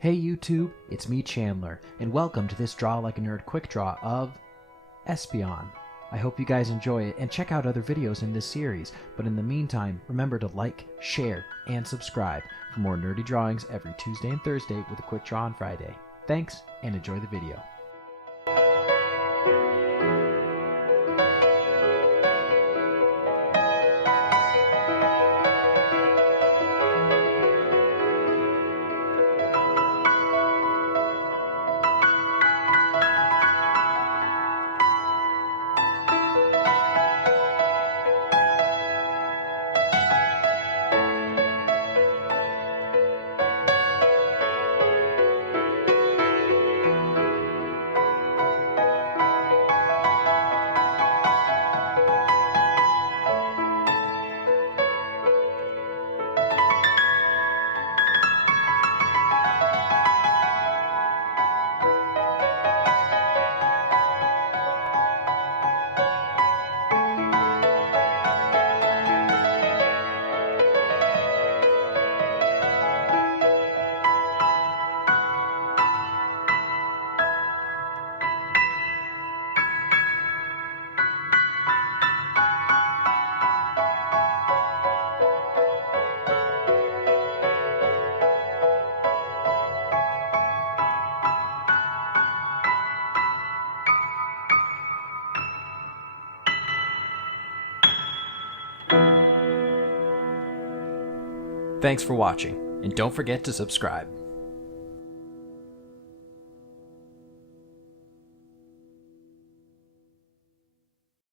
Hey YouTube, it's me Chandler, and welcome to this Draw Like a Nerd quick draw of Espeon. I hope you guys enjoy it and check out other videos in this series, but in the meantime, remember to like, share, and subscribe for more nerdy drawings every Tuesday and Thursday with a quick draw on Friday. Thanks, and enjoy the video. Thanks for watching, and don't forget to subscribe.